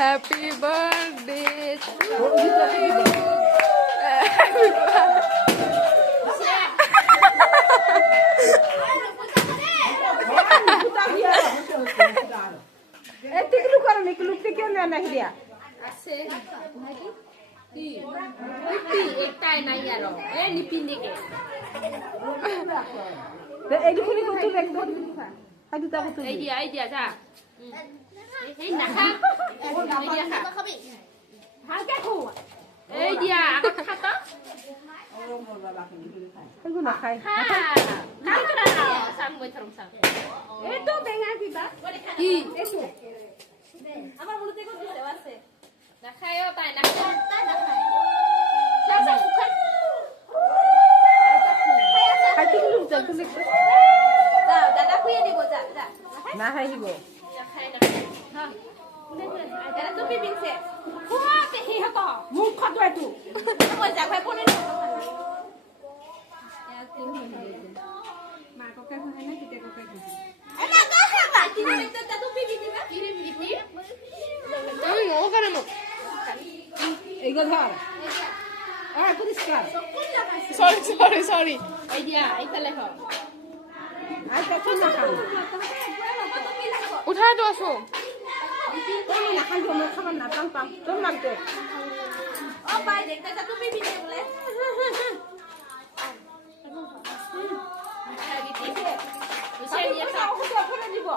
Happy birthday to you. Tiklu করো নি ক্লু টিকে না না হিয়া আছে নাকি কি একটাই নাই আর এ নিপিন দিকে এই দুখনি কত একদম আই দুটা কত এই দিয়া যা এই নাখা এই দিয়া খা হালকা খো এই দিয়া আগত খাতা এগু না খাই না না সাম মই থরম সাম এই তো বেঙা দিবা কি এসো আমার বলতে কত দিতে আছে না খায়ও তাই না খায় সাসা খায় খাই টিকলু জলদি লিখতে দাদা খুইয়ে দিব যা যা না খাইব খাই না হ্যাঁ দাদা তো বিবিংছে হুয়া তে হি হত মুখ খত এটু মই যা ভাই পনে মা ককে হয় না কিতে ককে খুঁজি এনা গা খাবা কিনে তো দাদু বিবি দিবা কিনে বিবি আমি ওখানে মত এইগো ধর পরিষ্কার সরি এই দিয়া এই তালে হ আই তা চুন না খাও উঠাই তো আসো তুমি না খাই জমা খাবার না পাম পাম তোর নামতে ও ভাই দেখতে দাদু বিবি দে বলে আই তো ফেলে দিব